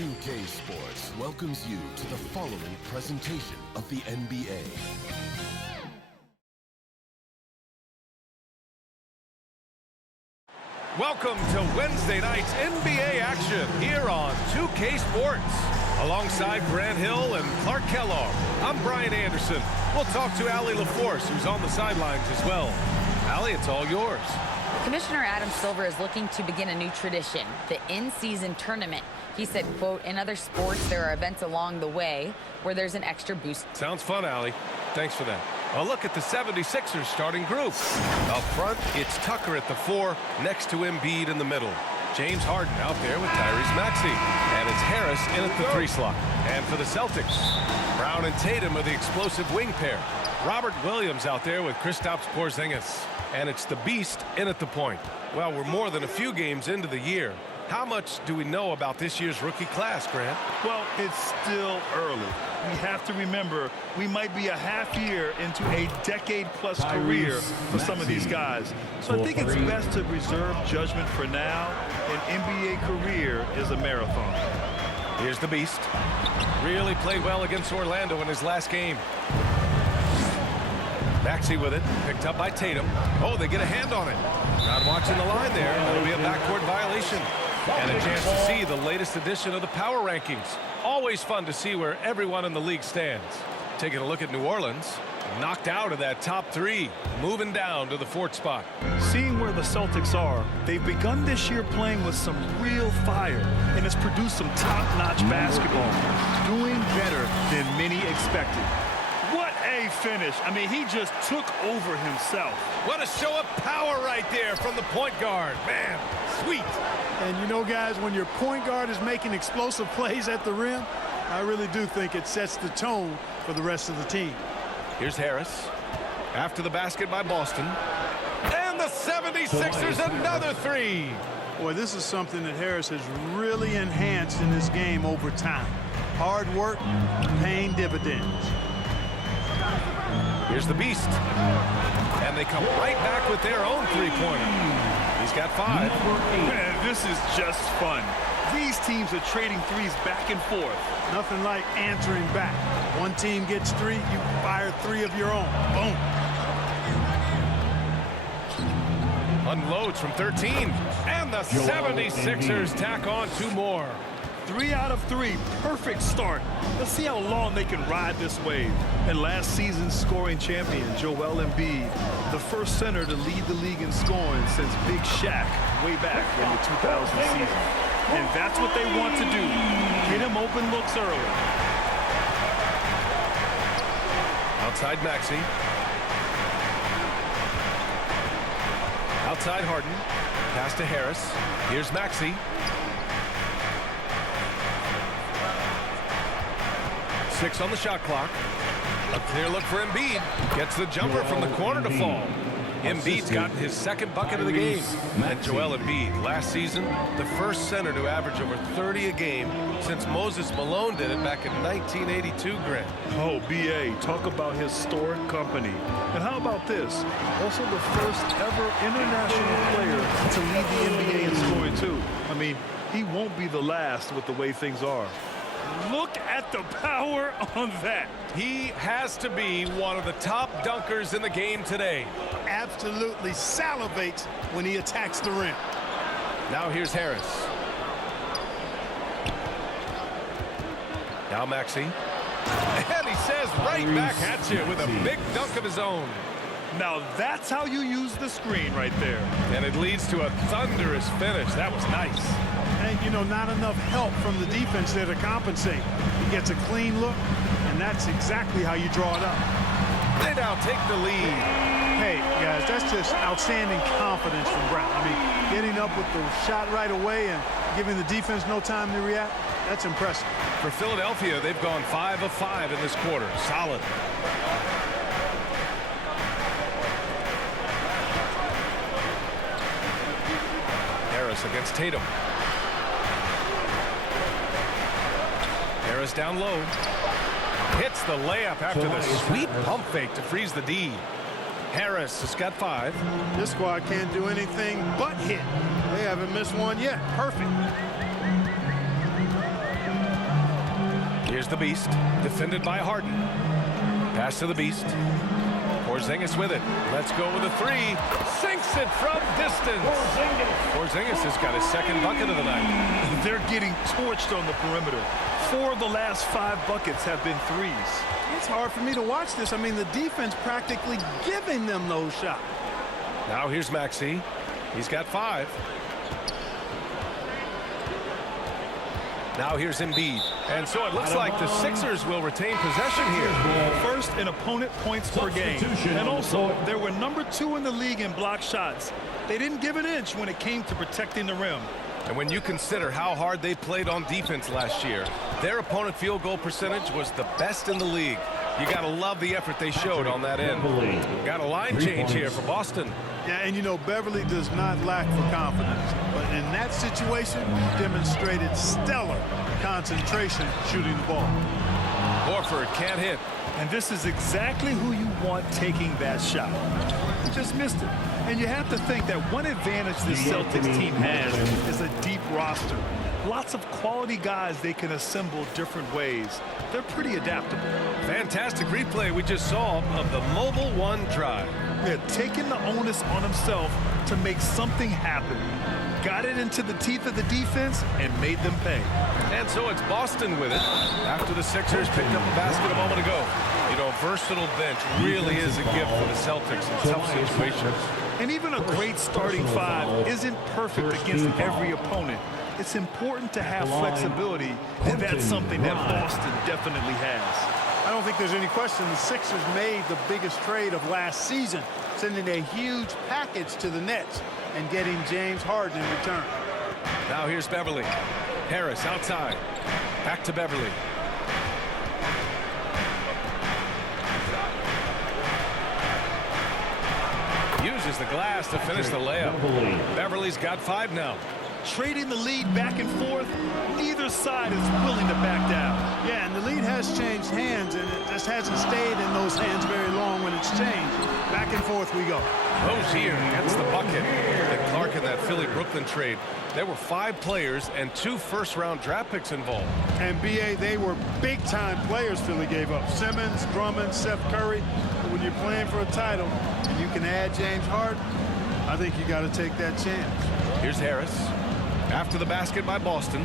2K Sports welcomes you to the following presentation of the NBA. Welcome to Wednesday night's NBA action here on 2K Sports. Alongside Grant Hill and Clark Kellogg, I'm Brian Anderson. We'll talk to Allie LaForce, who's on the sidelines as well. Allie, it's all yours. Commissioner Adam Silver is looking to begin a new tradition, the in-season tournament. He said, quote, in other sports, there are events along the way where there's an extra boost. Sounds fun, Allie. Thanks for that. A look at the 76ers starting group. Up front, it's Tucker at the 4, next to Embiid in the middle. James Harden out there with Tyrese Maxey. And it's Harris in at the 3 slot. And for the Celtics, Brown and Tatum are the explosive wing pair. Robert Williams out there with Kristaps Porzingis. And it's the Beast in at the point. Well, we're more than a few games into the year. How much do we know about this year's rookie class, Grant? Well, it's still early. We have to remember we might be a half year into a decade-plus career for some of these guys. So I think it's best to reserve judgment for now. An NBA career is a marathon. Here's the Beast. Really played well against Orlando in his last game. Maxey with it, picked up by Tatum. Oh, they get a hand on it. Not watching the line there. That'll be a backcourt violation. And a chance to see the latest edition of the power rankings. Always fun to see where everyone in the league stands. Taking a look at New Orleans. Knocked out of that top 3. Moving down to the 4th spot. Seeing where the Celtics are, they've begun this year playing with some real fire. And it's produced some top-notch basketball. Doing better than many expected. What a finish. I mean, he just took over himself. What a show of power right there from the point guard. Man, sweet. And you know, guys, when your point guard is making explosive plays at the rim, I really do think it sets the tone for the rest of the team. Here's Harris. After the basket by Boston. And the 76ers another 3. Boy, this is something that Harris has really enhanced in this game over time. Hard work, paying dividends. Here's the Beast. And they come right back with their own 3-pointer. He's got 5. Man, this is just fun. These teams are trading threes back and forth. Nothing like answering back. One team gets 3, you fire 3 of your own. Boom. Unloads from 13. And the 76ers tack on 2 more. 3 out of 3, perfect start. Let's see how long they can ride this wave. And last season's scoring champion, Joel Embiid, the first center to lead the league in scoring since Big Shaq way back in the 2000 season. And that's what they want to do. Get him open looks early. Outside Maxey. Outside Harden. Pass to Harris. Here's Maxey. 6 on the shot clock. A clear look for Embiid. Gets the jumper from the corner to fall. Embiid's gotten his 2nd bucket of the game. And Joel Embiid, last season, the first center to average over 30 a game since Moses Malone did it back in 1982, Grant. Oh, B.A., talk about historic company. And how about this? Also the first ever international player to lead the NBA in scoring, too. I mean, he won't be the last with the way things are. Look at the power on that. He has to be one of the top dunkers in the game today. Absolutely salivates when he attacks the rim. Now here's Harris. Now Maxey. And he says right back at you with a big dunk of his own. Now that's how you use the screen right there. And it leads to a thunderous finish. That was nice. And, you know, not enough help from the defense there to compensate. He gets a clean look, and that's exactly how you draw it up. They now take the lead. Hey, guys, that's just outstanding confidence from Brown. I mean, getting up with the shot right away and giving the defense no time to react, that's impressive. For Philadelphia, they've gone 5 of 5 in this quarter. Solid. Harris against Tatum. Harris down low. Hits the layup after the sweet pump fake to freeze the D. Harris has got 5. This squad can't do anything but hit. They haven't missed one yet. Perfect. the Beast, defended by Harden. Pass to the Beast. Porzingis with it. Let's go with a three. Sinks it from distance. Porzingis has got his second bucket of the night. They're getting torched on the perimeter. 4 of the last 5 buckets have been threes. It's hard for me to watch this. I mean, the defense practically giving them those shots. Now here's Maxey. He's got 5. Now here's Embiid. And so it looks like the Sixers will retain possession here. First in opponent points per game. And also, they were number 2 in the league in block shots. They didn't give an inch when it came to protecting the rim. And when you consider how hard they played on defense last year, their opponent field goal percentage was the best in the league. You got to love the effort they showed on that end. Got a line change here for Boston. Yeah, and you know, Beverly does not lack for confidence. But in that situation, he demonstrated stellar concentration shooting the ball. Horford can't hit. And this is exactly who you want taking that shot. He just missed it. And you have to think that one advantage this Celtics team has is a deep roster. Lots of quality guys they can assemble different ways. They're pretty adaptable. Fantastic replay we just saw of the mobile one drive. Yeah, taking the onus on himself to make something happen. Got it into the teeth of the defense and made them pay. And so it's Boston with it after the Sixers picked up a basket a moment ago. You know, a versatile bench really is a gift for the Celtics in tough situations. And even a great starting 5 isn't perfect against every opponent. It's important to have flexibility, and that's something that Boston definitely has. I don't think there's any question the Sixers made the biggest trade of last season, sending a huge package to the Nets and getting James Harden in return. Now here's Beverly. Harris outside. Back to Beverly. Uses the glass to finish the layup. Beverly's got 5 now. Trading the lead back and forth, neither side is willing to back down. Yeah, and the lead has changed hands, and it just hasn't stayed in those hands very long when it's changed. Back and forth we go. Rozier gets the bucket. And Clark in that Philly-Brooklyn trade. There were 5 players and 2 first-round draft picks involved. And B.A., they were big-time players Philly gave up. Simmons, Drummond, Seth Curry. But when you're playing for a title and you can add James Harden, I think you got to take that chance. Here's Harris. After the basket by Boston.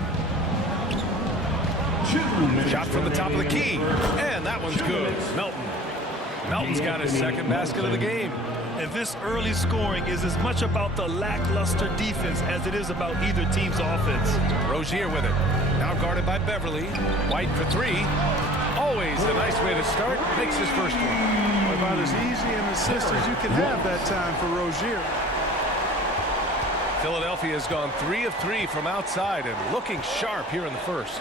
Shot from the top of the key. And that one's good. Melton. Melton's got his second basket of the game. And this early scoring is as much about the lackluster defense as it is about either team's offense. Rozier with it. Now guarded by Beverly. White for 3. Always a nice way to start. Makes his first one. About as easy an assist as you can have that time for Rozier. Philadelphia has gone 3 of 3 from outside and looking sharp here in the first.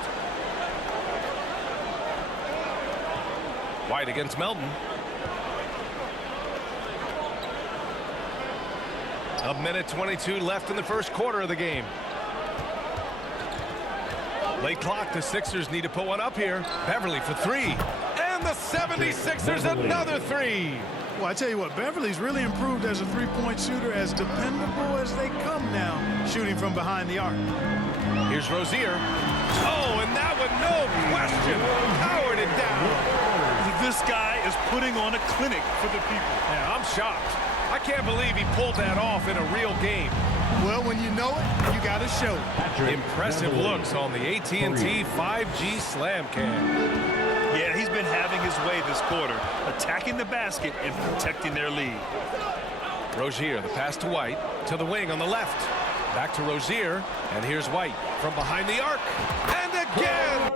White against Melton. A minute 22 left in the first quarter of the game. Late clock, the Sixers need to put one up here. Beverly for 3. And the 76ers another 3. Well, I tell you what, Beverly's really improved as a three-point shooter, as dependable as they come now, shooting from behind the arc. Here's Rozier. Oh, and that one, no question, powered it down. This guy is putting on a clinic for the people. Yeah, I'm shocked. I can't believe he pulled that off in a real game. Well, when you know it, you got to show it. Impressive looks on the AT&T 5G Slam Cam. Yeah, he's been having his way this quarter, attacking the basket and protecting their lead. Rozier, the pass to White, to the wing on the left. Back to Rozier, and here's White from behind the arc. And again!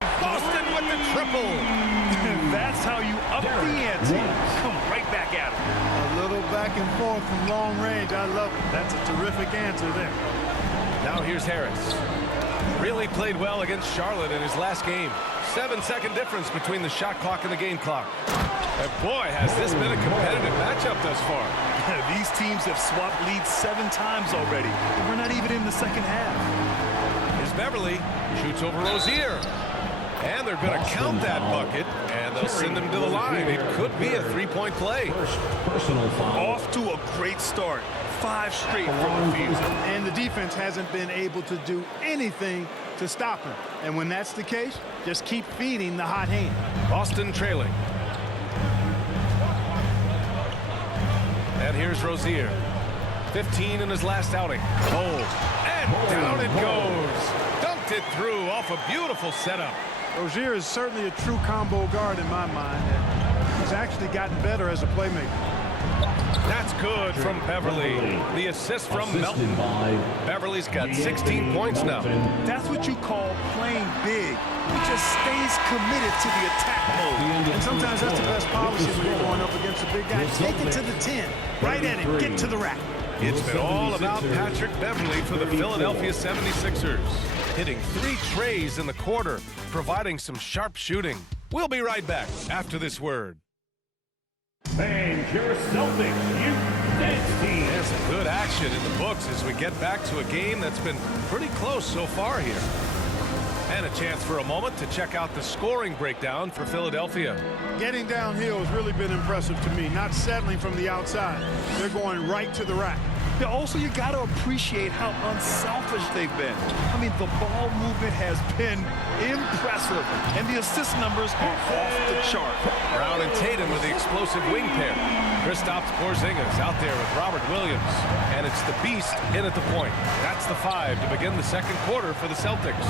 Boston with the triple! That's how you up the ante. Come right back at him. A little back and forth from long range. I love it. That's a terrific answer there. Now here's Harris. Really played well against Charlotte in his last game. 7-second difference between the shot clock and the game clock. And boy, has this been a competitive matchup thus far. These teams have swapped leads 7 times already. We're not even in the second half. Here's Beverly. Shoots over Rozier. And they're going to count that bucket, and they'll send him to the line. It could be a 3-point play. Off to a great start. 5 straight from the field. And the defense hasn't been able to do anything to stop him. And when that's the case, just keep feeding the hot hand. Boston trailing. And here's Rozier. 15 in his last outing. Oh, and down it goes. Dunked it through off a beautiful setup. Rozier is certainly a true combo guard in my mind. And he's actually gotten better as a playmaker. That's good from Beverly. The assist from Melton. Beverly's got 16 points now. That's what you call playing big. He just stays committed to the attack mode. And sometimes that's the best policy when you're going up against a big guy. Take it to the 10. Right at it. Get to the rack. It's been all about Patrick Beverly for the Philadelphia 76ers. Hitting 3 trays in the quarter, providing some sharp shooting. We'll be right back after this word. And your Celtics Youth Dance Team. There's some good action in the books as we get back to a game that's been pretty close so far here. And a chance for a moment to check out the scoring breakdown for Philadelphia. Getting downhill has really been impressive to me. Not settling from the outside. They're going right to the rack. Yeah, also, you got to appreciate how unselfish they've been. I mean, the ball movement has been impressive, and the assist numbers are off the chart. Brown and Tatum with the explosive wing pair. Kristaps Porzingis out there with Robert Williams. And it's the Beast in at the point. That's the 5 to begin the second quarter for the Celtics.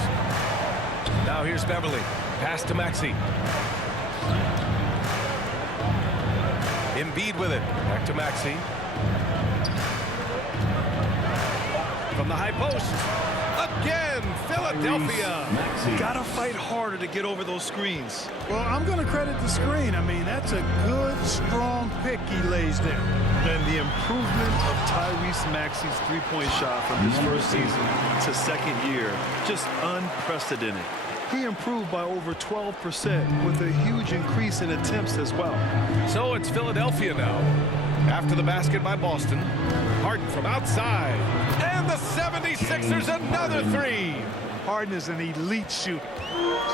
Now here's Beverly. Pass to Maxey. Embiid with it. Back to Maxey. From the high post. Again, Philadelphia. Got to fight harder to get over those screens. Well, I'm going to credit the screen. I mean, that's a good, strong pick he lays there. And the improvement of Tyrese Maxey's three-point shot from his first season to second year, just unprecedented. He improved by over 12% with a huge increase in attempts as well. So it's Philadelphia now. After the basket by Boston. Harden from outside. And the 76ers another 3. Harden is an elite shooter.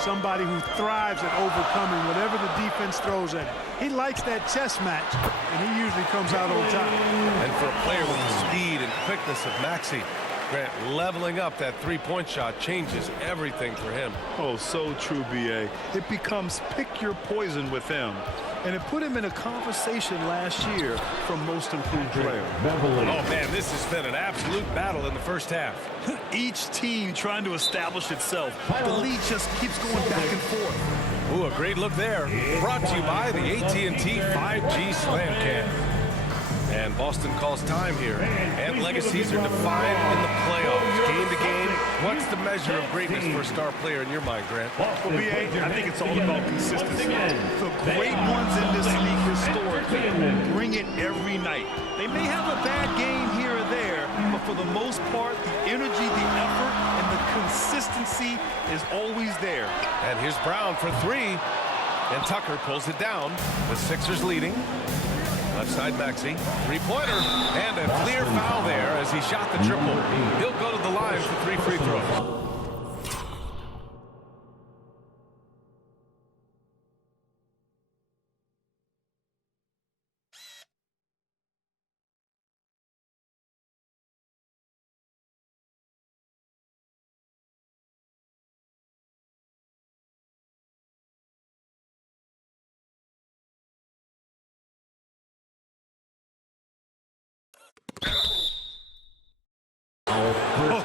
Somebody who thrives at overcoming whatever the defense throws at him. He likes that chess match, and he usually comes out on top. And for a player with the speed and quickness of Maxey, Grant, leveling up that three-point shot changes everything for him. Oh, so true, B.A. It becomes pick your poison with him. And it put him in a conversation last year for most improved player. Oh, man, this has been an absolute battle in the first half. Each team trying to establish itself. The lead just keeps going back and forth. Ooh, a great look there. Brought to you by the AT&T 5G Slam Cam. And Boston calls time here. And legacies are defined in the playoffs. Game to game, what's the measure of greatness for a star player in your mind, Grant? Well, B.A., I think it's all about consistency. The great ones in this league historically bring it every night. They may have a bad game here or there, but for the most part, the energy, the effort, and the consistency is always there. And here's Brown for 3. And Tucker pulls it down. The Sixers leading. Left side Maxey, three-pointer, and a clear foul there as he shot the triple. He'll go to the line for 3 free throws.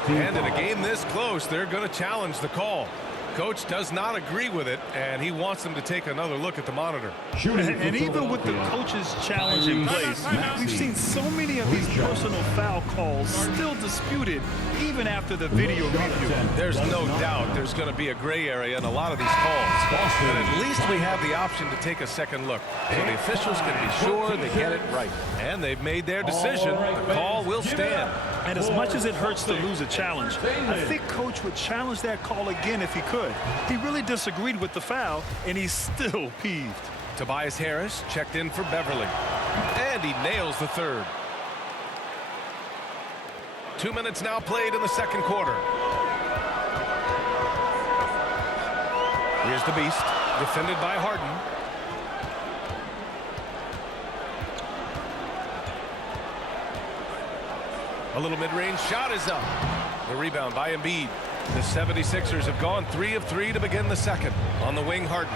And in a game this close, they're going to challenge the call. Coach does not agree with it, and he wants them to take another look at the monitor. And even with the coach's challenge in place, we've seen so many of these personal foul calls still disputed even after the video review. There's no doubt there's going to be a gray area in a lot of these calls. But at least we have the option to take a second look. So the officials can be sure they get it right. And they've made their decision. The call will stand. And as much as it hurts to lose a challenge, I think Coach would challenge that call again if he could. He really disagreed with the foul, and he's still peeved. Tobias Harris checked in for Beverly. And he nails the third. 2 minutes now played in the second quarter. Here's the Beast, defended by Harden. A little mid-range shot is up. The rebound by Embiid. The 76ers have gone 3 of 3 to begin the second. On the wing, Harden.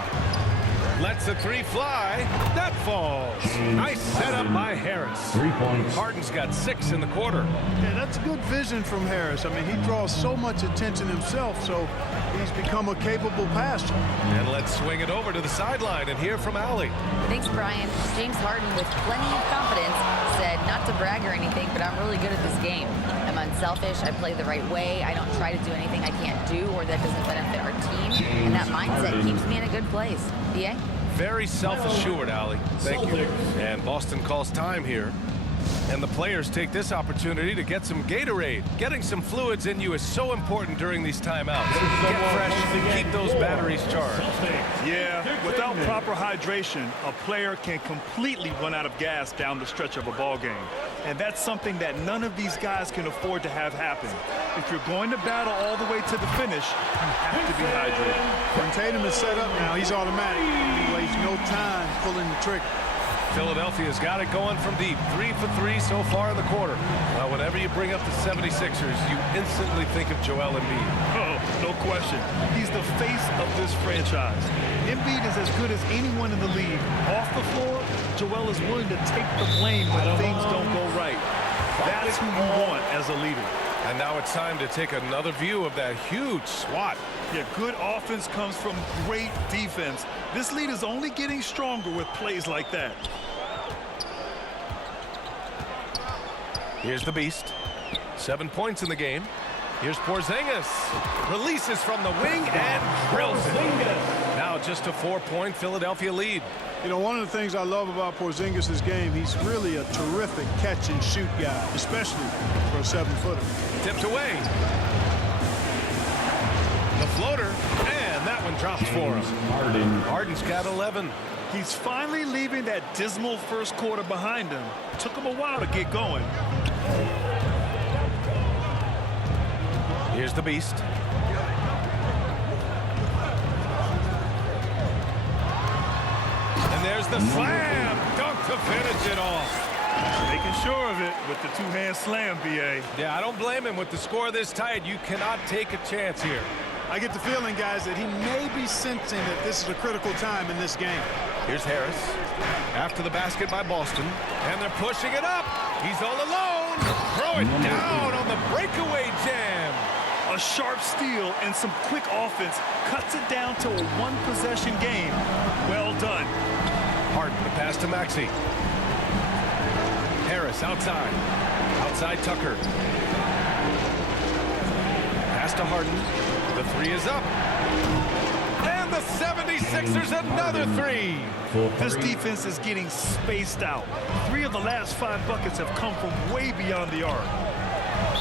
Lets the three fly. That falls. Nice setup by Harris. 3 points. Harden's got 6 in the quarter. Yeah, that's good vision from Harris. I mean, he draws so much attention himself, so he's become a capable passer. And let's swing it over to the sideline and hear from Allie. Thanks, Brian. James Harden, with plenty of confidence, said not to brag or anything, but I'm really good at this game. I'm unselfish. I play the right way. I don't try to do anything I can't do or that doesn't benefit our team. And that mindset keeps me in a good place. DA? Very self-assured, Allie. Thank you. And Boston calls time here. And the players take this opportunity to get some Gatorade. Getting some fluids in you is so important during these timeouts. Get fresh, keep those batteries charged. Yeah, without proper hydration, a player can completely run out of gas down the stretch of a ball game. And that's something that none of these guys can afford to have happen. If you're going to battle all the way to the finish, you have to be hydrated. When Tatum is set up now, he's automatic. He wastes no time pulling the trigger. Philadelphia's got it going from deep. 3 for 3 so far in the quarter. Well, whenever you bring up the 76ers, you instantly think of Joel Embiid. Oh, no question. He's the face of this franchise. Embiid is as good as anyone in the league. Off the floor, Joel is willing to take the blame when things don't go right. That's who you want as a leader. And now it's time to take another view of that huge swat. Yeah, good offense comes from great defense. This lead is only getting stronger with plays like that. Here's the beast. 7 points in the game. Here's Porzingis. Releases from the wing and drills it. Now just a 4-point Philadelphia lead. You know, one of the things I love about Porzingis' game, he's really a terrific catch-and-shoot guy, especially for a 7-footer. Tipped away. The floater, and that one drops for him. Harden's got 11. He's finally leaving that dismal first quarter behind him. Took him a while to get going. Here's the beast. And there's the slam. Dunk to finish it off. Making sure of it with the two-hand slam, B.A. Yeah, I don't blame him. With the score this tight, you cannot take a chance here. I get the feeling, guys, that he may be sensing that this is a critical time in this game. Here's Harris. After the basket by Boston. And they're pushing it up. He's all alone. Throw it down on the breakaway jam. A sharp steal and some quick offense cuts it down to a one-possession game. Well done. Harden, the pass to Maxey. Harris outside. Outside Tucker. Pass to Harden. The three is up. And the 76ers another three. This defense is getting spaced out. 3 of the last 5 buckets have come from way beyond the arc.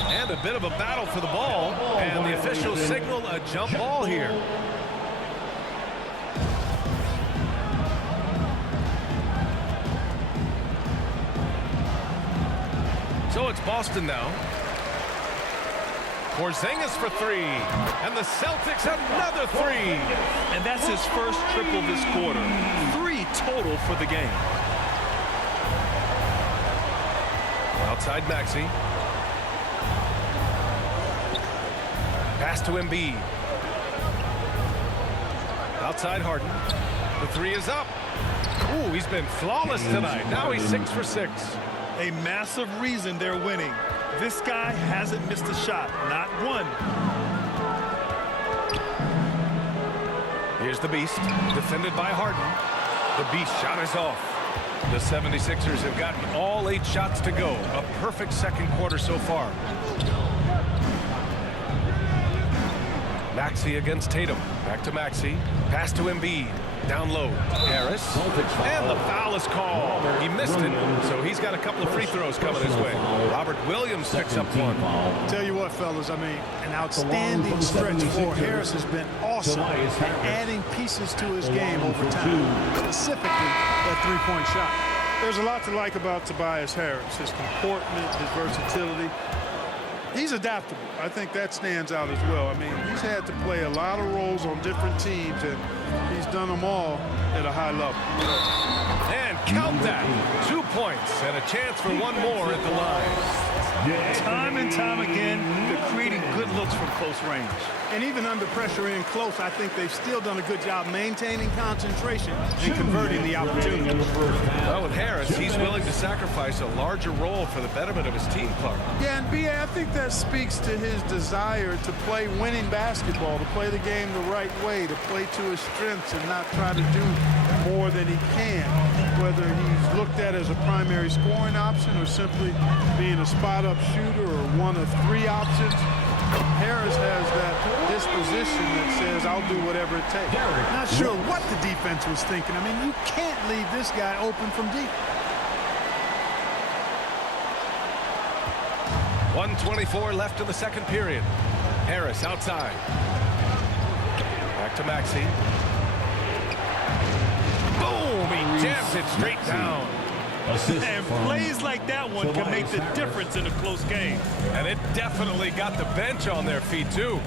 And a bit of a battle for the ball. And the officials signal a jump ball here. So it's Boston now. Porzingis for 3. And the Celtics another 3. And that's his first triple this quarter. 3 total for the game. Outside Maxey. Pass to Embiid. Outside Harden. The 3 is up. Ooh, he's been flawless tonight. Now he's 6 for 6. A massive reason they're winning. This guy hasn't missed a shot, not one. Here's the beast, defended by Harden. The beast shot is off. The 76ers have gotten all 8 shots to go. A perfect second quarter so far. Maxey against Tatum. Back to Maxey. Pass to Embiid. Down low. Harris. And the foul is called. He missed it, so he's got a couple of free throws coming his way. Robert Williams picks up 1. Tell you what, fellas, I mean, an outstanding stretch for Harris has been awesome at adding pieces to his game over time, specifically that three-point shot. There's a lot to like about Tobias Harris, his comportment, his versatility. He's adaptable. I think that stands out as well. I mean, he's had to play a lot of roles on different teams, and he's done them all at a high level. And count that. 2 points and a chance for one more at the line. Time and time again, they're creating good looks from close range. And even under pressure in close, I think they've still done a good job maintaining concentration and converting the opportunity. Well, with Harris, he's willing to sacrifice a larger role for the betterment of his team, Clark. Yeah, and B.A., I think that speaks to his desire to play winning basketball, to play the game the right way, to play to his strengths and not try to do more than he can, whether he's looked at as a primary scoring option or simply being a spot-up shooter or one of three options. Harris has that disposition that says, I'll do whatever it takes. Not sure what the defense was thinking. I mean, you can't leave this guy open from deep. 1:24 left in the second period. Harris outside. Back to Maxey. Boom! He jams it straight down. And plays like that one can make the difference in a close game. And it definitely got the bench on their feet, too.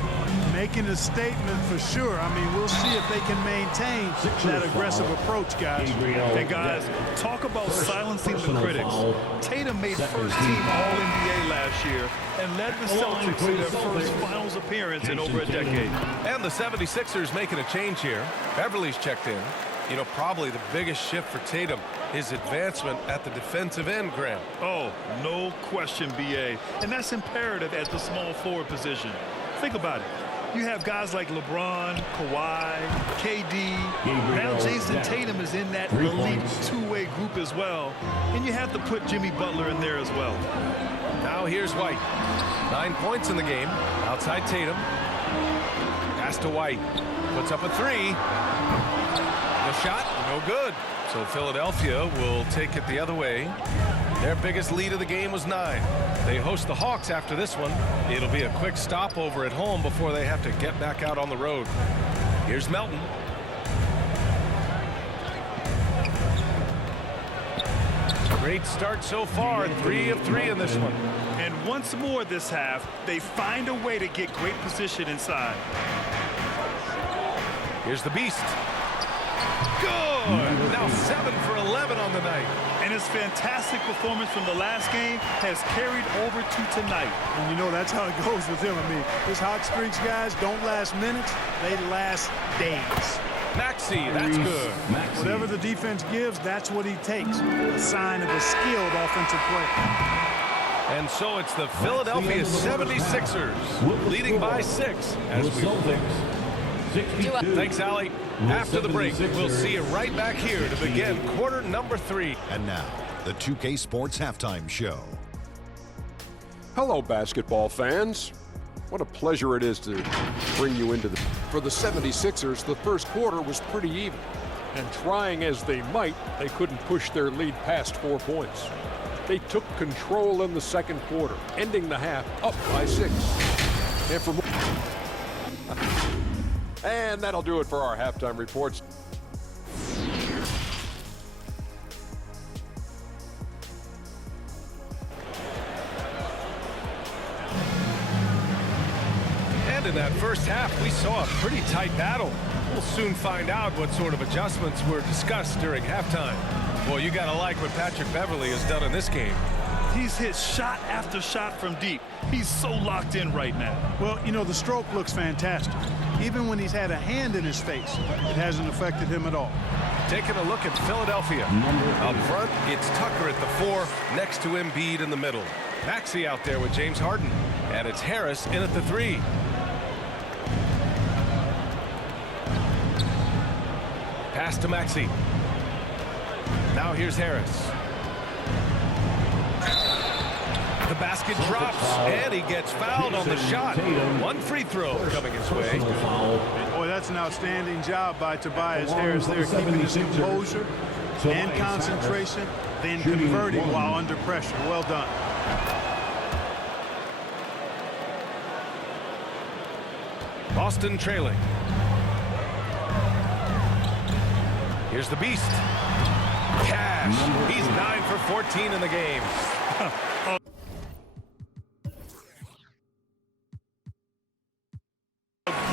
Making a statement for sure. I mean, we'll see if they can maintain that aggressive approach, guys. And guys, talk about silencing the critics. Tatum made first-team All-NBA last year and led the Celtics to their first finals appearance in over a decade. And the 76ers making a change here. Beverly's checked in. You know, probably the biggest shift for Tatum, his advancement at the defensive end, Graham. Oh, no question, B.A. And that's imperative at the small forward position. Think about it. You have guys like LeBron, Kawhi, KD. Now Jason Tatum is in that elite two-way group as well. And you have to put Jimmy Butler in there as well. Now here's White. 9 points in the game. Outside Tatum. Pass to White. Puts up a three. The shot, no good. So Philadelphia will take it the other way. Their biggest lead of the game was 9. They host the Hawks after this one. It'll be a quick stopover at home before they have to get back out on the road. Here's Melton. Great start so far. 3 of 3 in this one. And once more this half, they find a way to get great position inside. Here's the Beast. Good! Now 7 for 11 on the night. And his fantastic performance from the last game has carried over to tonight. And you know, that's how it goes with him. I mean, his hot streaks, guys, don't last minutes. They last days. Maxey, that's good. Whatever the defense gives, that's what he takes. A sign of a skilled offensive player. And so it's the Philadelphia 76ers leading by 6 as we Thanks, Allie. After the break, we'll see you right back here to begin quarter number 3. And now, the 2K Sports Halftime Show. Hello, basketball fans. What a pleasure it is to bring you into For the 76ers, the first quarter was pretty even. And trying as they might, they couldn't push their lead past 4 points. They took control in the second quarter, ending the half up by 6. And for more... And that'll do it for our halftime reports. And in that first half, we saw a pretty tight battle. We'll soon find out what sort of adjustments were discussed during halftime. Boy, you gotta like what Patrick Beverly has done in this game. He's hit shot after shot from deep. He's so locked in right now. Well, you know, the stroke looks fantastic. Even when he's had a hand in his face, it hasn't affected him at all. Taking a look at Philadelphia. Up front, it's Tucker at the 4, next to Embiid in the middle. Maxey out there with James Harden. And it's Harris in at the 3. Pass to Maxey. Now here's Harris. The basket drops, and he gets fouled on the shot. 1 free throw coming his way. Boy, that's an outstanding job by Tobias Harris there, keeping his composure and concentration, then converting while under pressure. Well done. Boston trailing. Here's the Beast. Cash. He's 9 for 14 in the game.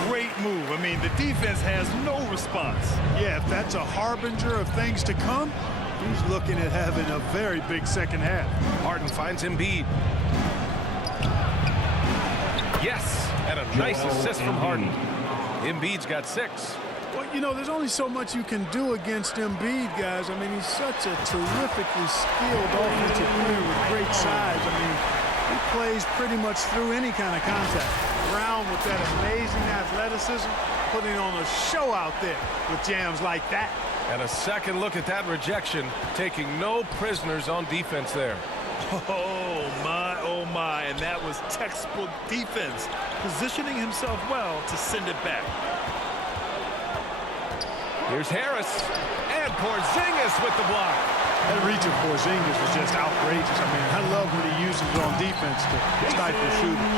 Great move. I mean, the defense has no response. Yeah, if that's a harbinger of things to come, he's looking at having a very big second half. Harden finds Embiid. Yes, and a nice assist from Harden. Embiid's got 6. Well, you know, there's only so much you can do against Embiid, guys. I mean, he's such a terrifically skilled offensive player with great size. I mean, he plays pretty much through any kind of contact. Brown with that amazing athleticism, putting on a show out there with jams like that. And a second look at that rejection, taking no prisoners on defense there. Oh my, and that was textbook defense, positioning himself well to send it back. Here's Harris, and Porzingis with the block. That reach of Porzingis was just outrageous. I mean, I love when he uses it on defense to stifle shooting.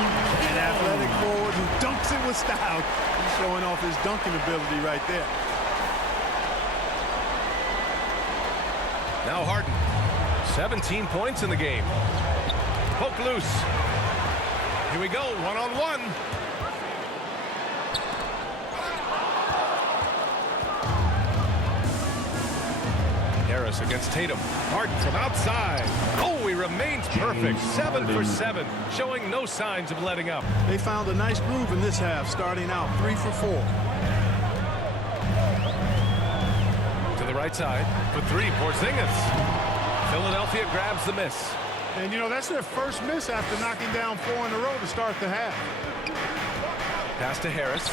An athletic forward who dunks it with style. He's showing off his dunking ability right there. Now Harden, 17 points in the game. Poke loose. Here we go, one-on-one. Harris against Tatum. Harden from outside. Oh, he remains perfect. 7 for 7, showing no signs of letting up. They found a nice groove in this half, starting out 3 for 4. To the right side for 3, Porzingis. Philadelphia grabs the miss. And, you know, that's their first miss after knocking down 4 in a row to start the half. Pass to Harris.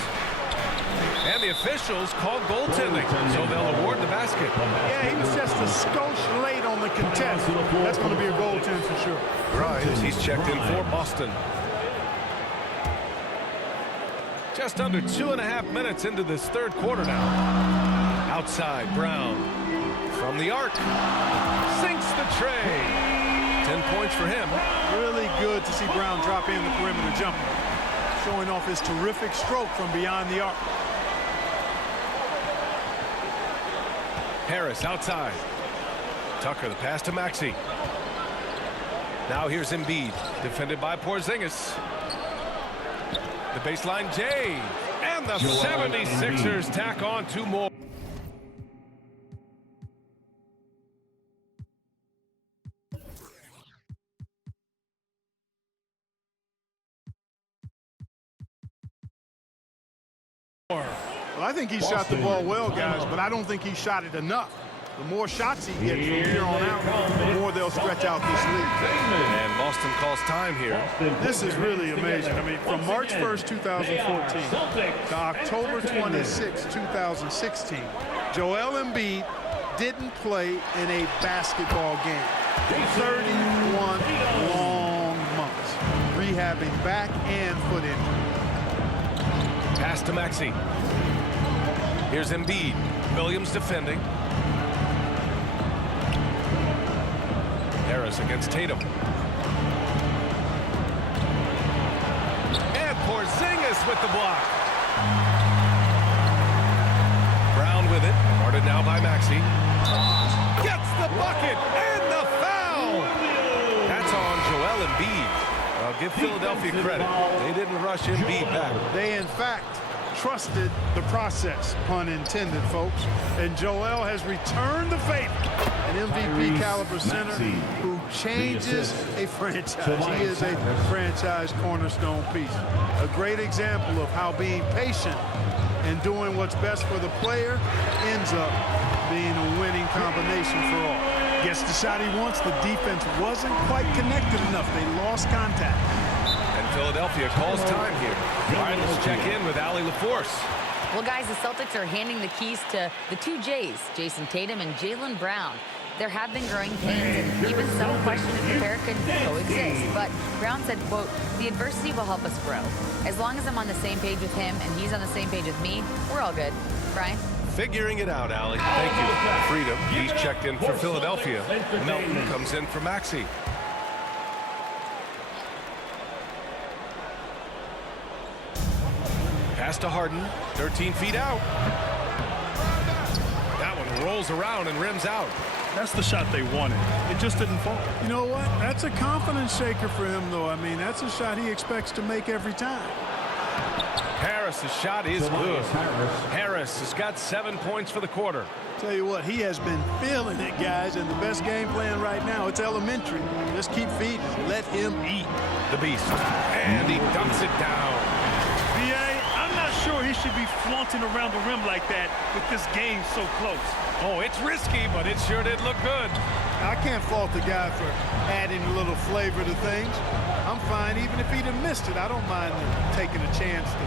And the officials called goaltending, so they'll award the basket. Yeah, he was just a skosh late on the contest. That's going to be a goaltend for sure. Grimes, he's checked in for Boston. Just under 2.5 minutes into this third quarter now. Outside, Brown. From the arc. Sinks the tray. 10 points for him. Really good to see Brown drop in the perimeter jumper, showing off his terrific stroke from beyond the arc. Harris outside. Tucker, the pass to Maxey. Now here's Embiid, defended by Porzingis. The baseline J. And the 76ers tack on 2 more. Well, I think he shot the ball well, guys, but I don't think he shot it enough. The more shots he gets from here on out, the more they'll stretch out this lead. And Boston calls time here. This is really amazing. I mean, from March 1st, 2014 to October 26, 2016, Joel Embiid didn't play in a basketball game. 31 long months, rehabbing back and foot injury. Pass to Maxey. Here's Embiid. Williams defending. Harris against Tatum. And Porzingis with the block. Brown with it. Guarded now by Maxey. Gets the bucket and the foul. That's on Joel Embiid. I'll give Philadelphia credit. They didn't rush Embiid back. They, in fact, trusted the process, pun intended, folks. And Joel has returned the favor. An MVP caliber center who changes a franchise. He is a franchise cornerstone piece. A great example of how being patient and doing what's best for the player ends up being a winning combination for all. Gets the shot he wants. The defense wasn't quite connected enough. They lost contact. And Philadelphia calls time here. All right, let's check in with Allie LaForce. Well, guys, the Celtics are handing the keys to the 2 J's, Jason Tatum and Jaylen Brown. There have been growing pains and even some question if the pair could coexist. But Brown said, quote, "The adversity will help us grow. As long as I'm on the same page with him and he's on the same page with me, we're all good." Brian? Figuring it out, Allie. Thank you. Freedom, he's checked in for Philadelphia. Melton comes in for Maxey. Pass to Harden, 13 feet out. That one rolls around and rims out. That's the shot they wanted. It just didn't fall. You know what? That's a confidence shaker for him, though. I mean, that's a shot he expects to make every time. Harris's shot is good. Harris has got 7 points for the quarter. Tell you what, he has been feeling it, guys, and the best game plan right now, it's elementary. Just keep feeding. Let him eat. The beast. And he dumps it down. should be flaunting around the rim like that with this game so close. Oh, it's risky, but it sure did look good. I can't fault the guy for adding a little flavor to things. I'm fine even if he'd have missed it. I don't mind taking a chance to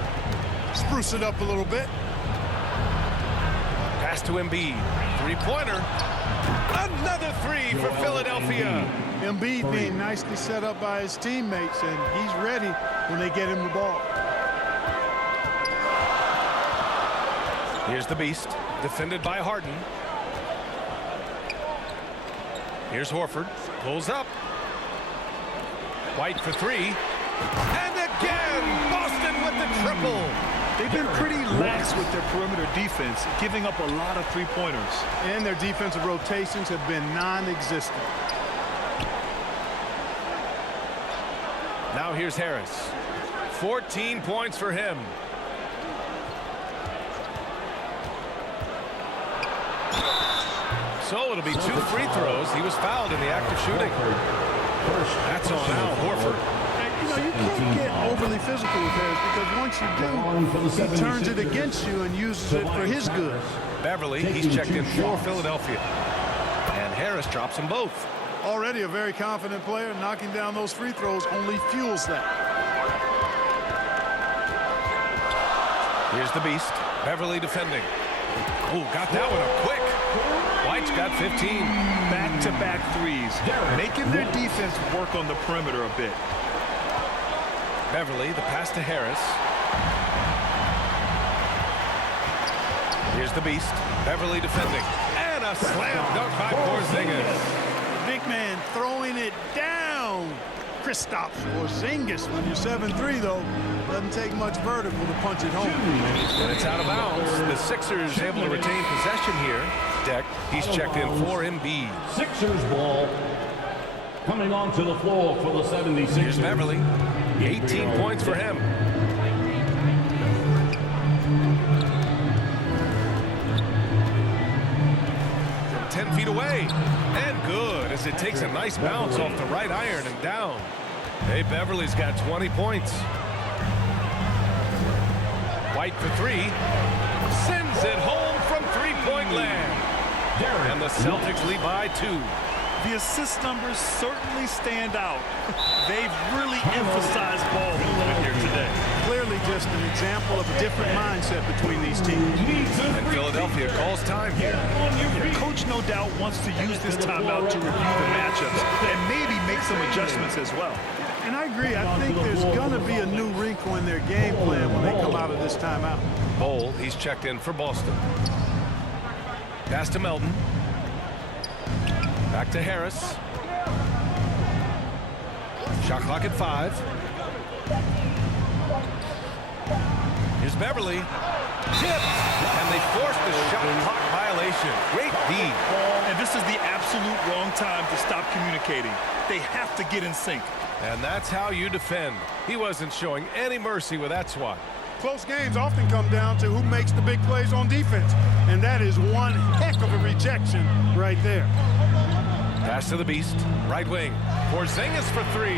spruce it up a little bit. Pass to Embiid. Three-pointer. Another three for Philadelphia. Embiid being nicely set up by his teammates, and he's ready when they get him the ball. Here's the Beast, defended by Harden. Here's Horford, pulls up. White for three. And again, Boston with the triple. They've been pretty lax with their perimeter defense, giving up a lot of three-pointers. And their defensive rotations have been non-existent. Now here's Harris. 14 points for him. So it'll be 2 free throws. He was fouled in the act of shooting. That's on Al Horford. You know, you can't get overly physical with Harris because once you do, he turns it against you and uses it for his good. Beverly, he's checked in for Philadelphia. And Harris drops them both. Already a very confident player. Knocking down those free throws only fuels that. Here's the Beast. Beverly defending. Oh, got that one up quick. White's got 15. Back-to-back threes, making their defense work on the perimeter a bit. Beverly, the pass to Harris. Here's the Beast. Beverly defending. And a slam dunk by Porzingis. Big man throwing it down. Kristaps Porzingis. When you're 7'3", though, doesn't take much vertical to punch it home. And it's out of bounds. The Sixers able to retain possession here. Deck, he's checked in for Embiid. Sixers ball. Coming onto the floor for the 76ers. Here's Beverly. 18 points for him. From 10 feet away. And good as it takes a nice bounce off the right iron and down. Hey, Beverly's got 20 points. White for three. Sends it home from three-point land. And the Celtics lead by 2. The assist numbers certainly stand out. They've really emphasized ball movement here today. Clearly just an example of a different mindset between these teams. And Philadelphia calls time here. Coach no doubt wants to use this timeout to review the matchups and maybe make some adjustments as well. And I agree. I think there's going to be a new wrinkle in their game plan when they come out of this timeout. Bol, he's checked in for Boston. Pass to Melton. Back to Harris. Shot clock at 5. Here's Beverly. Tipped. And they forced the shot clock violation. Great D. And this is the absolute wrong time to stop communicating. They have to get in sync. And that's how you defend. He wasn't showing any mercy with that swat. Close games often come down to who makes the big plays on defense. And that is one heck of a rejection right there. Pass to the Beast. Right wing. Porzingis for 3.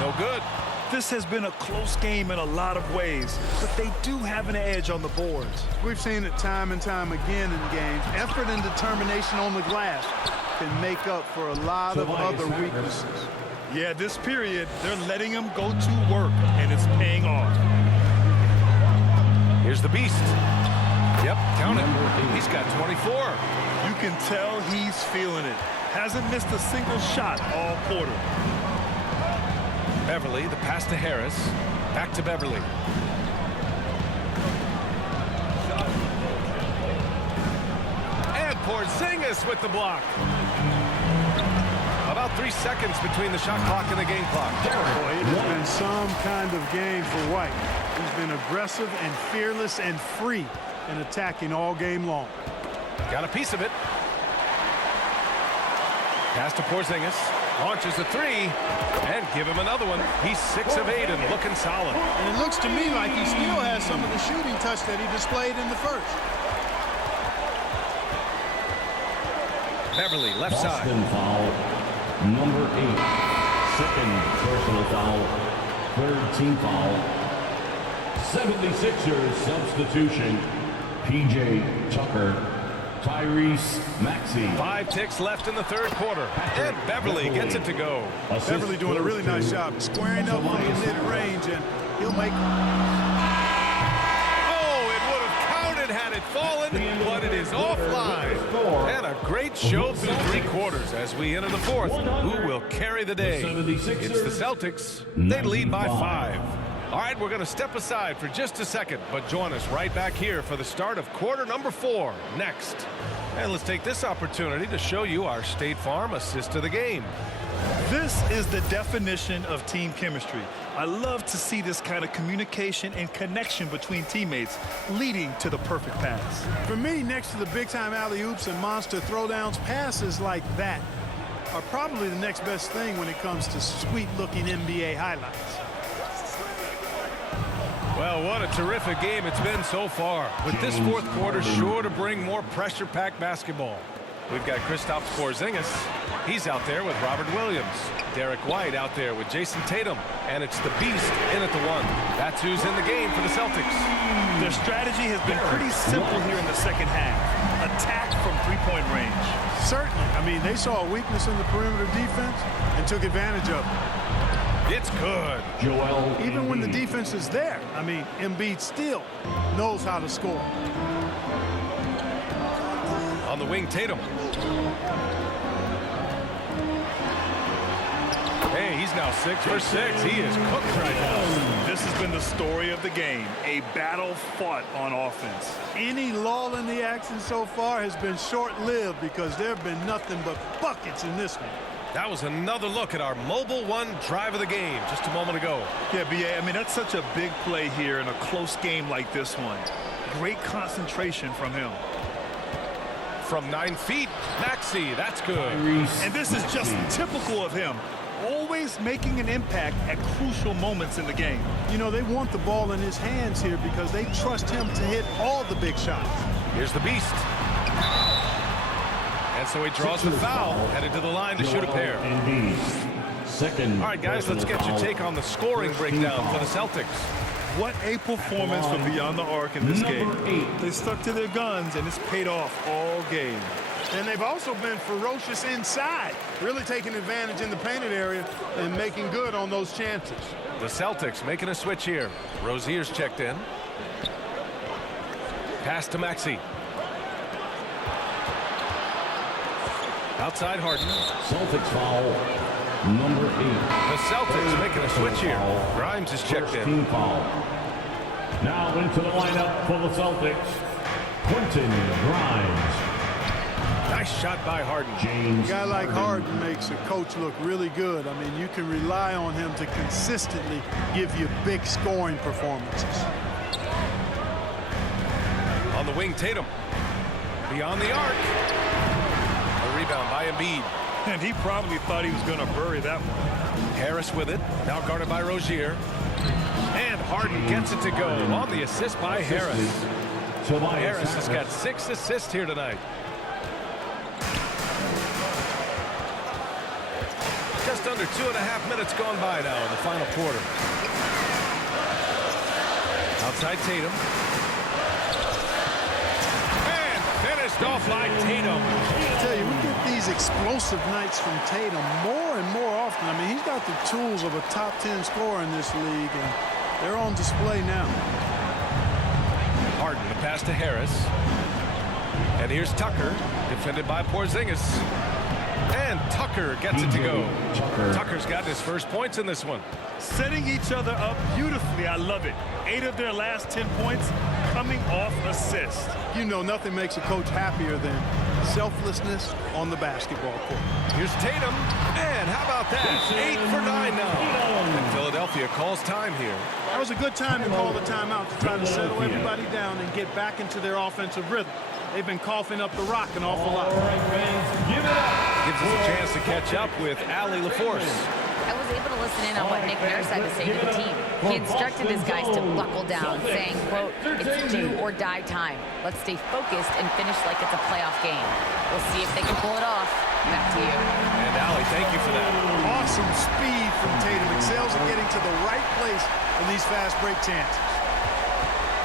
No good. This has been a close game in a lot of ways, but they do have an edge on the boards. We've seen it time and time again in games. Effort and determination on the glass can make up for a lot of other weaknesses. Yeah, this period, they're letting him go to work, and it's paying off. Here's the Beast. Yep, count it. He's got 24. You can tell he's feeling it. Hasn't missed a single shot all quarter. Beverly, the pass to Harris. Back to Beverly. And Porzingis with the block. About 3 seconds between the shot clock and the game clock. Boy, it has been some kind of game for White. He's been aggressive and fearless and free in attacking all game long. Got a piece of it. Pass to Porzingis. Launches a 3. And give him another one. He's 6 of 8 and looking solid. And it looks to me like he still has some of the shooting touch that he displayed in the first. Beverly, left side. Boston foul. Number 8. Second personal foul. Third team foul. 76ers substitution. P.J. Tucker, Tyrese Maxey. 5 ticks left in the third quarter. And Beverly gets it to go. Beverly doing a really nice job squaring up from the mid-range, and he'll make... Oh, it would have counted had it fallen, but it is offline. And a great show through 3 quarters as we enter the fourth. Who will carry the day? It's the Celtics. They lead by 5. All right, we're going to step aside for just a second, but join us right back here for the start of quarter number 4 next. And let's take this opportunity to show you our State Farm assist of the game. This is the definition of team chemistry. I love to see this kind of communication and connection between teammates leading to the perfect pass. For me, next to the big-time alley-oops and monster throwdowns, passes like that are probably the next best thing when it comes to sweet-looking NBA highlights. Well, what a terrific game it's been so far. With this fourth quarter sure to bring more pressure-packed basketball. We've got Kristaps Porzingis. He's out there with Robert Williams. Derek White out there with Jason Tatum. And it's the Beast in at the 1. That's who's in the game for the Celtics. Their strategy has been pretty simple here in the second half. Attack from three-point range. Certainly. I mean, they saw a weakness in the perimeter defense and took advantage of it. It's good. Even when the defense is there, I mean, Embiid still knows how to score. On the wing, Tatum. Hey, he's now 6 for 6. He is cooked right now. This has been the story of the game. A battle fought on offense. Any lull in the action so far has been short-lived because there have been nothing but buckets in this one. That was another look at our Mobile One drive of the game just a moment ago. Yeah, B.A., I mean, that's such a big play here in a close game like this one. Great concentration from him. From 9 feet, Maxey, that's good. And this is just typical of him. Always making an impact at crucial moments in the game. You know, they want the ball in his hands here because they trust him to hit all the big shots. Here's the Beast. And so he draws the foul, headed to the line to shoot a pair. All right, guys, let's get your take on the scoring breakdown for the Celtics. What a performance from beyond the arc in this game. They stuck to their guns, and it's paid off all game. And they've also been ferocious inside, really taking advantage in the painted area and making good on those chances. The Celtics making a switch here. Rozier's checked in. Pass to Maxey. Outside Harden. Celtics foul number 8. The Celtics making a switch here. Grimes is checked in. Team foul. Now into the lineup for the Celtics, Quentin Grimes. Nice shot by Harden. A guy like Harden makes a coach look really good. I mean, you can rely on him to consistently give you big scoring performances. On the wing, Tatum. Beyond the arc. A rebound by Embiid. And he probably thought he was going to bury that one. Harris with it. Now guarded by Rozier. And Harden gets it to go on the assist by Harris. Harris has got 6 assists here tonight. Just under 2.5 minutes gone by now in the final quarter. Outside Tatum. And finished off by Tatum. I tell you, we get these explosive nights from Tatum more and more often. I mean, he's got the tools of a top 10 scorer in this league, and they're on display now. Harden, the pass to Harris. And here's Tucker, defended by Porzingis. And Tucker gets it to go. Tucker's got his first points in this one. Setting each other up beautifully. I love it. 8 of their last 10 points coming off assists. You know, nothing makes a coach happier than selflessness on the basketball court. Here's Tatum. And how about that? 8 for 9 now. And Philadelphia calls time here. That was a good time to call the timeout to try to settle everybody down and get back into their offensive rhythm. They've been coughing up the rock an awful lot. All right, fans, give it up. Gives us a chance to catch up with Allie LaForce. I was able to listen in on what Nick Nurse had to say to the team. He instructed his guys to buckle down, saying, quote, "It's do or die time. Let's stay focused and finish like it's a playoff game. We'll see if they can pull it off." Back to you. And Allie, thank you for that. Awesome speed from Tatum. Excels at getting to the right place in these fast break chances.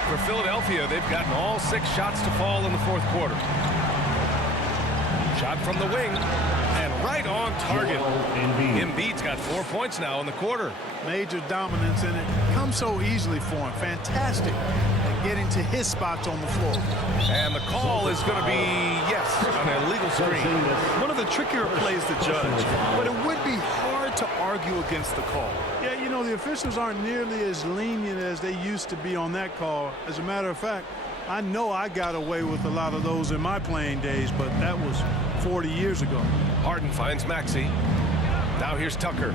For Philadelphia, they've gotten all 6 shots to fall in the fourth quarter. Shot from the wing, and right on target. Embiid's got 4 points now in the quarter. Major dominance, and it comes so easily for him. Fantastic at getting to his spots on the floor. And the call is going to be, yes, an illegal screen. One of the trickier plays to judge, but it would be hard to argue against the call. Yeah, you know, the officials aren't nearly as lenient as they used to be on that call. As a matter of fact, I know I got away with a lot of those in my playing days, but that was 40 years ago. Harden finds Maxey. Now here's Tucker.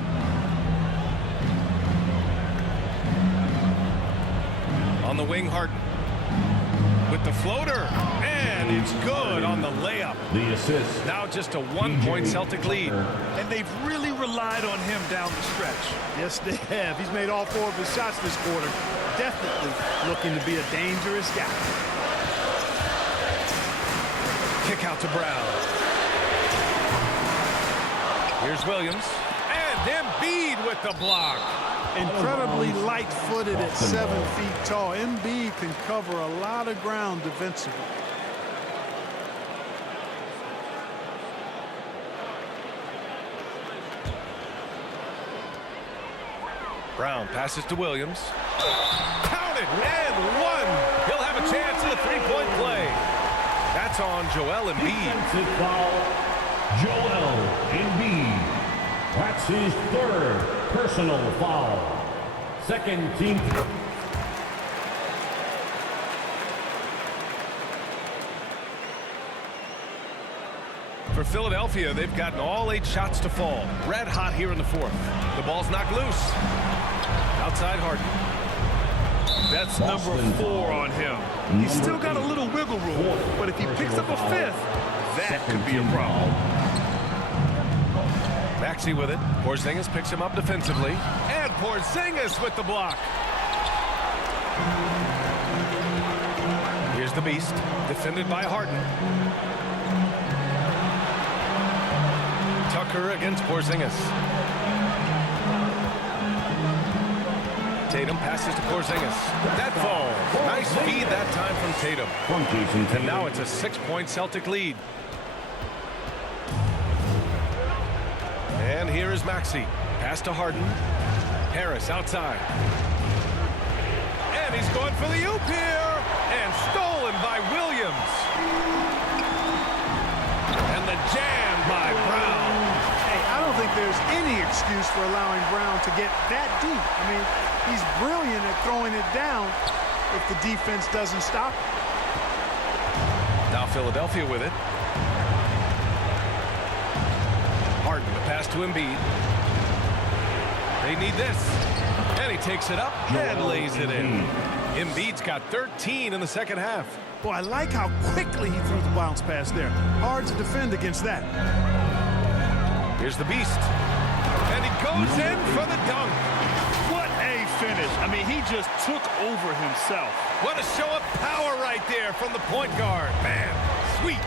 On the wing, Harden. With the floater. And it's good on the layup. The assist. Now just a 1-point Celtic lead. And they've really relied on him down the stretch. Yes, they have. He's made all 4 of his shots this quarter. Definitely looking to be a dangerous guy. Kick out to Brown. Here's Williams. And Embiid with the block. Incredibly light-footed at 7 feet tall. Embiid can cover a lot of ground defensively. Brown passes to Williams. Counted and one. He'll have a chance at a 3-point play. That's on Joel Embiid. Defensive foul, Joel Embiid. That's his 3rd personal foul. Second team. For Philadelphia, they've gotten all 8 shots to fall. Red hot here in the 4th. The ball's knocked loose. Outside Harden. That's number 4 on him. He's still got a little wiggle room, but if he picks up a 5th, that could be a problem. Maxey with it. Porzingis picks him up defensively. And Porzingis with the block. Here's the beast. Defended by Harden. Tucker against Porzingis. Tatum passes to Porzingis. That falls. Nice feed that time from Tatum. And now it's a 6-point Celtic lead. And here is Maxey. Pass to Harden. Harris outside. And he's going for the oop here. And stolen by Williams. And the jam by Brown. Hey, I don't think there's any excuse for allowing Brown to get that deep. I mean, he's brilliant at throwing it down if the defense doesn't stop it. Now Philadelphia with it. Harden, the pass to Embiid. They need this. And he takes it up and lays it in. Embiid's got 13 in the second half. Boy, I like how quickly he threw the bounce pass there. Hard to defend against that. Here's the beast. And he goes in for the dunk. What a finish. I mean, he just took over himself. What a show of power right there from the point guard. Man, sweet.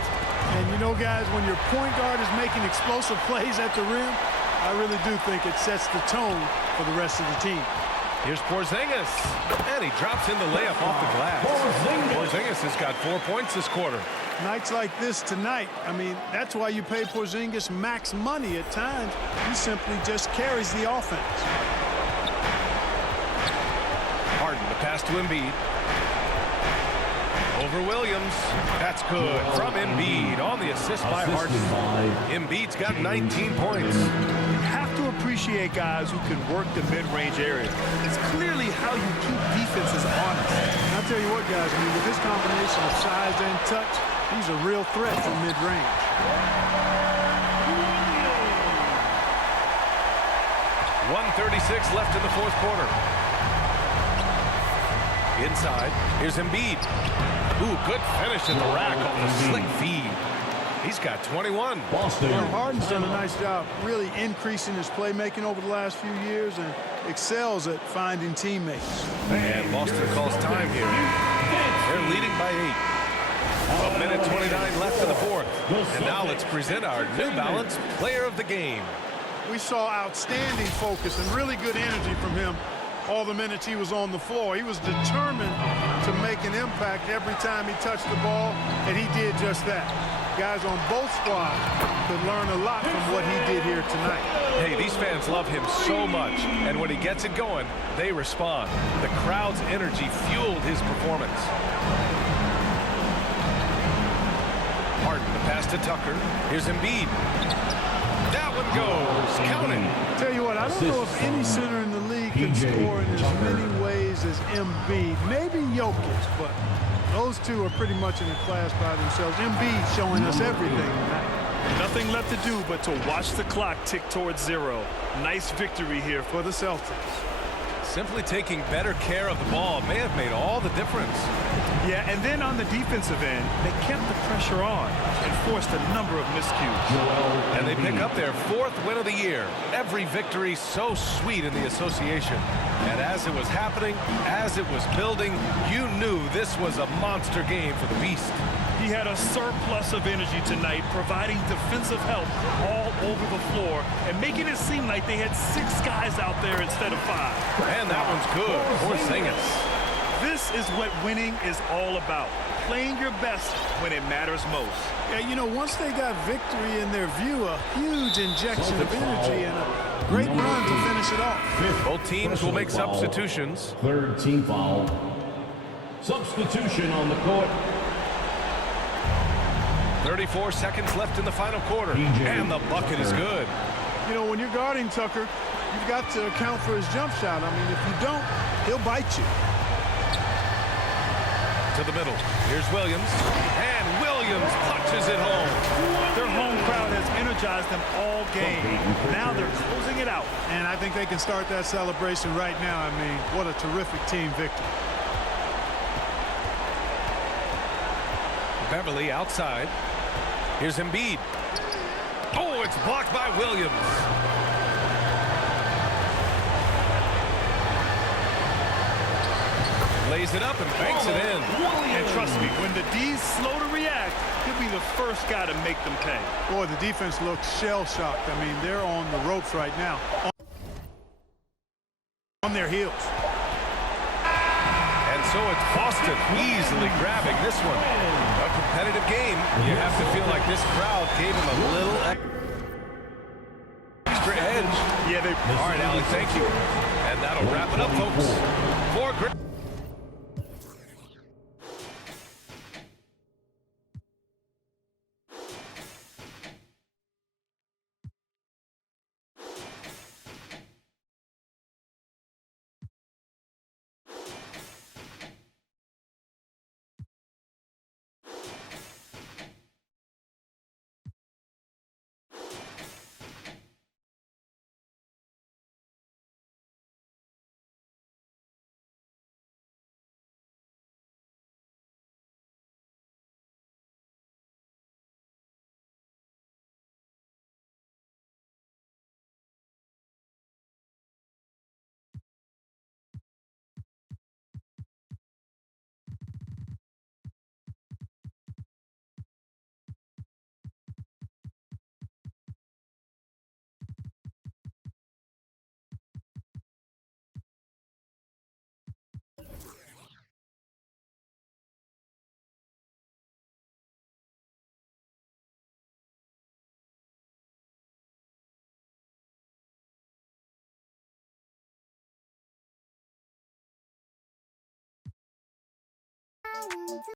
And you know, guys, when your point guard is making explosive plays at the rim, I really do think it sets the tone for the rest of the team. Here's Porzingis. And he drops in the layup off the glass. Porzingis has got 4 points this quarter. Nights like this tonight, I mean, that's why you pay Porzingis max money at times. He simply just carries the offense. Harden, the pass to Embiid. Over Williams. That's good from Embiid on the assist by Harden. Embiid's got 19 points. You have to appreciate guys who can work the mid-range area. It's clearly how you keep defenses honest. And I'll tell you what, guys, I mean, with this combination of size and touch, he's a real threat from mid-range. 1:36 left in the fourth quarter. Inside, here's Embiid. Ooh, good finish in the rack on the slick feed. He's got 21. Boston. Well, Harden's done a nice job really increasing his playmaking over the last few years and excels at finding teammates. And Boston calls time here. They're leading by 8. A minute 29 left in the fourth. And now let's present our New Balance Player of the Game. We saw outstanding focus and really good energy from him all the minutes he was on the floor. He was determined to make an impact every time he touched the ball, and he did just that. Guys on both squads could learn a lot from what he did here tonight. Hey, these fans love him so much, and when he gets it going, they respond. The crowd's energy fueled his performance. Harden, the pass to Tucker. Here's Embiid. That one goes. Count it. Tell you what, I don't know if any center in the league can score in as many ways as Embiid. Maybe Jokic, but those two are pretty much in a class by themselves. Embiid showing us everything tonight. Nothing left to do but to watch the clock tick towards 0. Nice victory here for the Celtics. Simply taking better care of the ball may have made all the difference. Yeah, and then on the defensive end, they kept the pressure on and forced a number of miscues. And they pick up their 4th win of the year. Every victory so sweet in the association. And as it was happening, as it was building, you knew this was a monster game for the Beast. He had a surplus of energy tonight, providing defensive help all over the floor and making it seem like they had 6 guys out there instead of 5. And that one's good. Porzingis. This is what winning is all about. Playing your best when it matters most. Yeah, you know, once they got victory in their view, a huge injection of energy and a great run to finish it off. Both teams will make substitutions. 3rd team foul. Substitution on the court. 34 seconds left in the final quarter. And the bucket is good. You know, when you're guarding Tucker, you've got to account for his jump shot. I mean, if you don't, he'll bite you. To the middle. Here's Williams. And Williams punches it home. Their home crowd has energized them all game. Now they're closing it out. And I think they can start that celebration right now. I mean, what a terrific team victory. Beverly outside. Here's Embiid. Oh, it's blocked by Williams. Lays it up and banks it in. And trust me, when the D's slow to react, he'll be the first guy to make them pay. Boy, the defense looks shell-shocked. I mean, they're on the ropes right now. On their heels. And so it's Boston easily grabbing this one. A competitive game. You have to feel like this crowd gave him a little extra edge. Yeah, All right, Alec, thank you. And that'll wrap it up, folks. For